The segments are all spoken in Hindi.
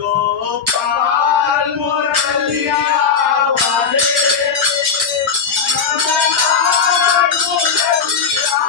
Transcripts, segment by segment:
गोपाल मुरलिया वाले नंदलाल मुरलिया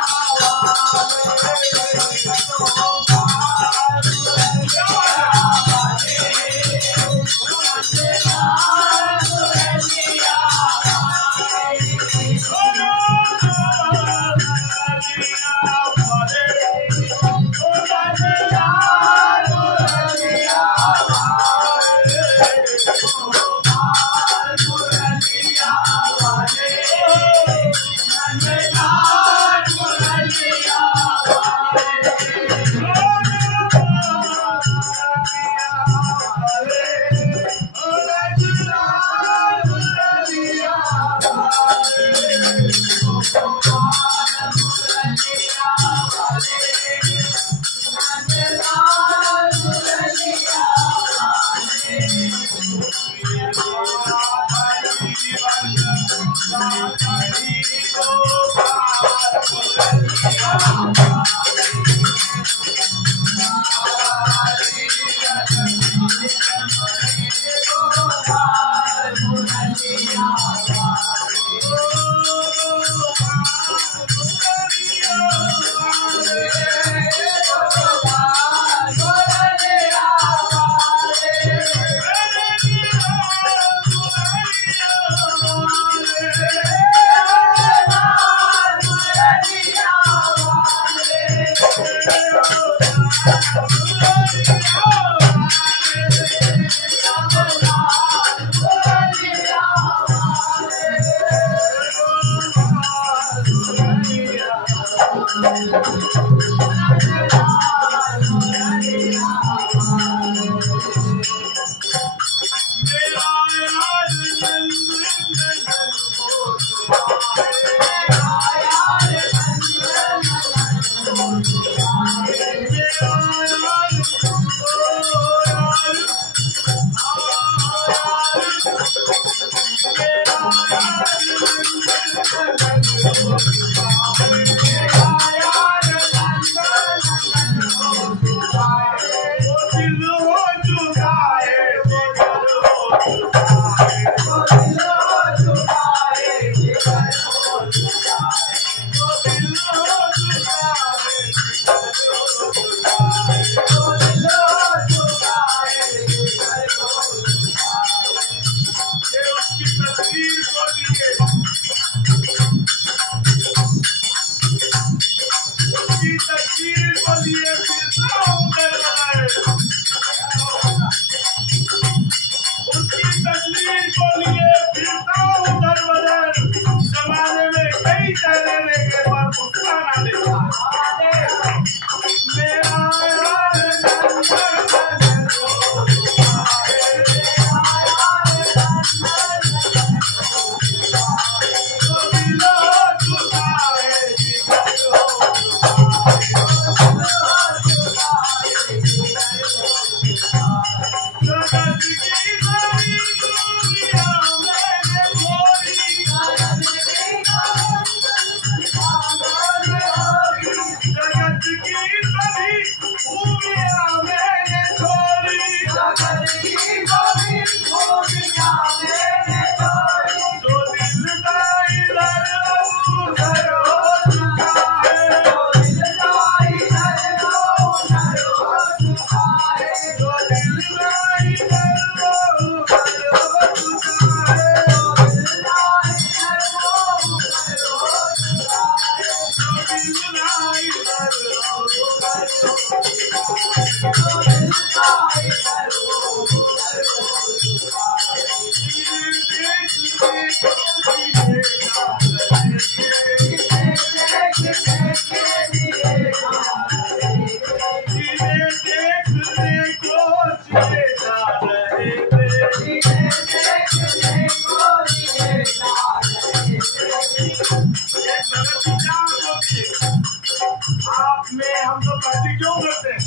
आप में हम लोग भक्ति क्यों करते हैं?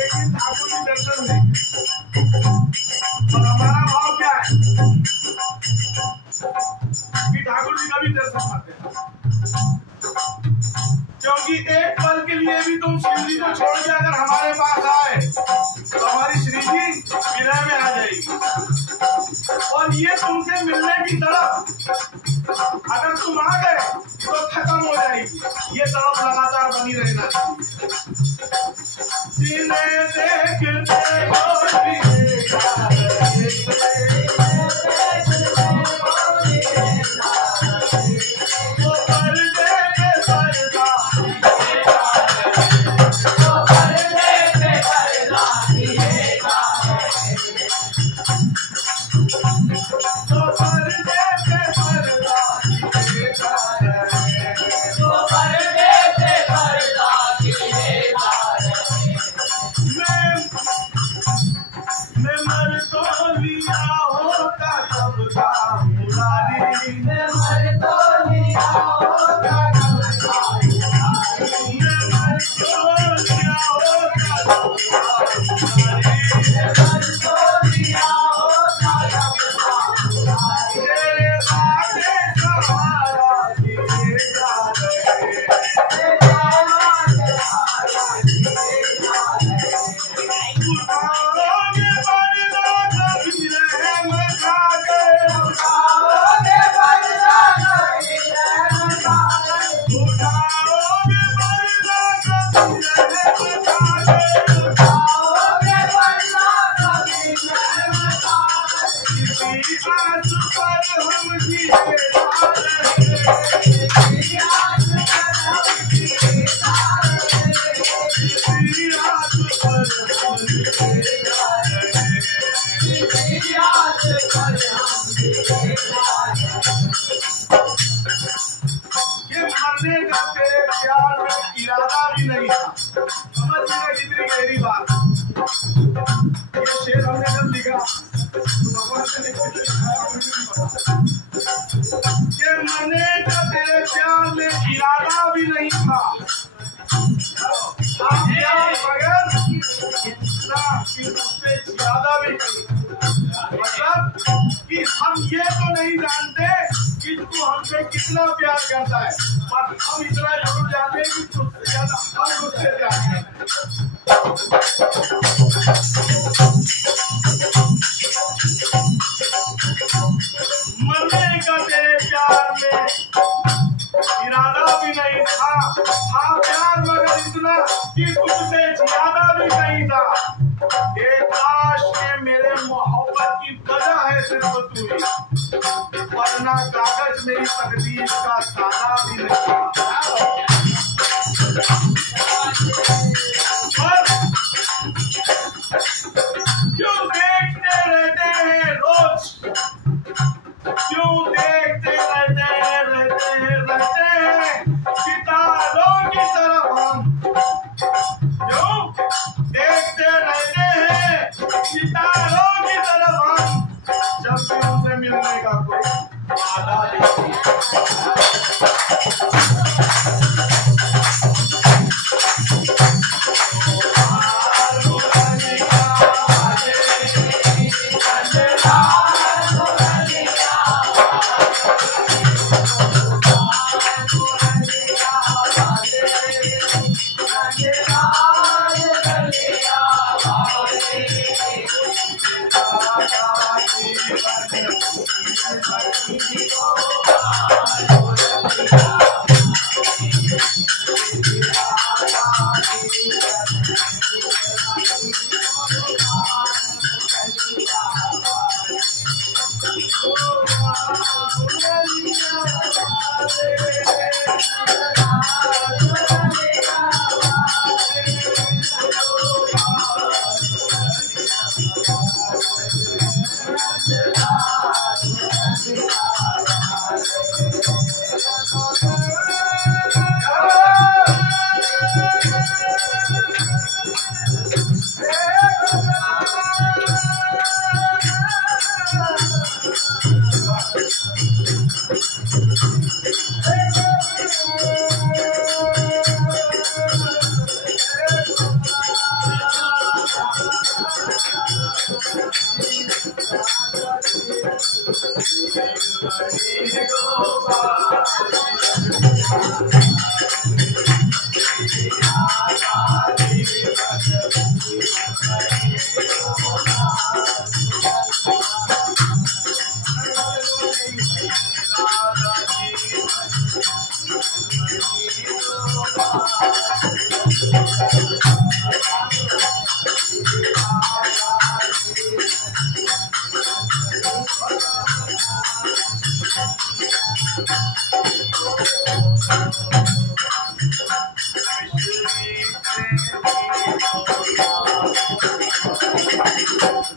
एक दिन ठाकुर जी दर्शन और ये तुमसे मिलने की तड़प, अगर तुम आ गए तो खत्म हो जाएगी। ये तड़प लगातार बनी रहना चाहिए। जिन्हें देखते इरादा भी नहीं था। समझ गए कितनी गहरी बात। ये शेर हमने जब लिखा ये मरने का तेरे प्यार में इरादा भी नहीं था। आप प्यार बगैर इतना कि उससे ज्यादा भी नहीं। मतलब कि हम ये तो नहीं जानते कि तू हमसे कितना प्यार करता है, पर हम इतना जरूर जानते हैं कि तुझसे ज्यादा हम उससे प्यार करते हैं। मरने का तेरे प्यार में इरादा भी नहीं था। हाँ प्यार मगर इतना कि तुझसे ज्यादा भी नहीं था। ये काश के मेरे मोहब्बत की वजह है सिर्फ तू ही, वरना कागज मेरी तकदीर का सादा भी नहीं था। क्यों देखते रहते हैं रोज, क्यों देखते रहते हैं सितारों की तरफ हम, क्यों देखते रहते हैं सितारों की तरफ हम, जब भी उनसे मिलने का कोई वादा नहीं।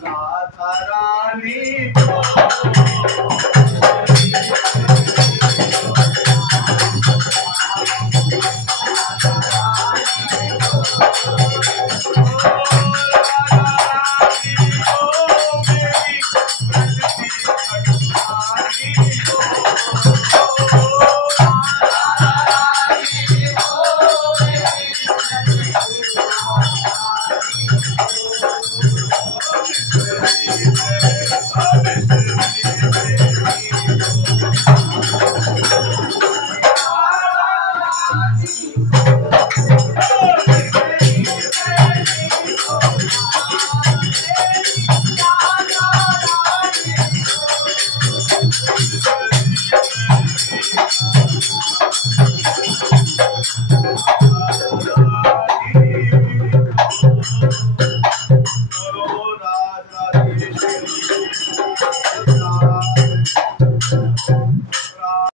राधा रानी को Thank you.